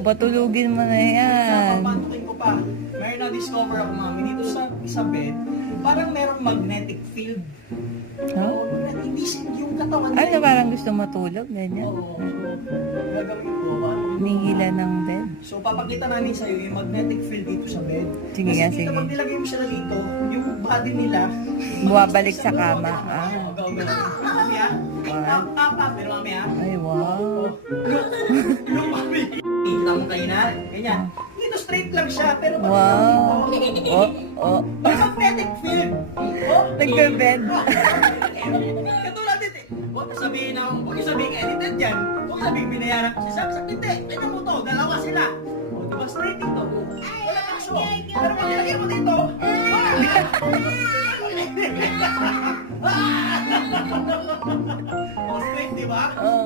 Patulugin mo na yan. Papantukin ko pa. Meron na-discover ako, mami, dito sa bed, parang merong magnetic field. Huh? Hindi yung katawan Ano, parang gusto matulog, ganyan. Oo. Gagawin ko. Nihila ng bed. So, papakita namin sa'yo yung magnetic field dito sa bed. Sige Kasi nga, dito, sige. pag nilagay mo sila dito, yung body nila, Bumabalik sa kama. Ah. Mami, ah. Pero mami, ah. Ay, wow. Yung mami. Kita mo kayo na. Ganyan. Dito straight lang siya, pero Wow. Oh. may magnetic field. Oh. Nagbe-bed. Katulad dito eh. Huwag niyo sabihin edited dyan. Huwag sabihin binayaran ko si Saksak. Hindi. Tignan mo to. Dalawa sila. O, diba straight dito? Wala kaso. Pero pag nilagay mo dito, wala. O, straight, diba? Oo.